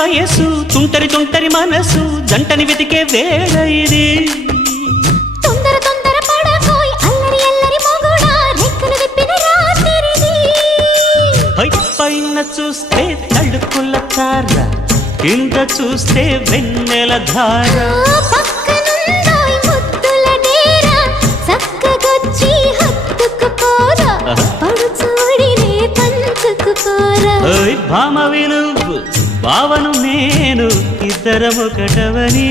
వయసు తుంటరి తుంటరి మనసు జంటని వెతికే వేళ ఇది తొందర తొందర పడకోయ్ అల్లరి అల్లరి మొగుడా రెక్కలు విప్పిన రాత్రిది పైన చూస్తే తడుకుల తార కింద చూస్తే వెన్నెల ధార పక్కనుందోయ్ ముద్దుల డేరా చక్కగొచ్చి హత్తుకుపోరా పడుచోడినే పంచుకుపోరా భామవి నువ్వు భావను నేను ఇద్దరమొకటవని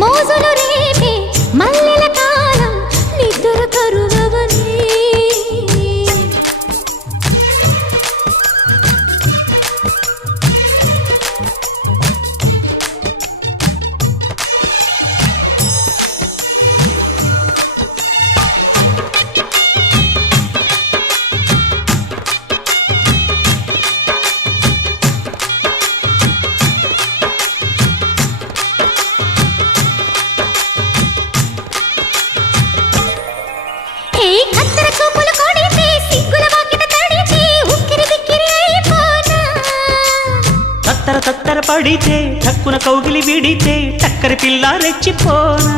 మోజులు రేపే మల్లెల కాలం నిద్ర కరువవని తత్తర తత్తర పడితే తక్కున కౌగిలి విడితే టక్కరి పిల్ల రెచ్చిపోనా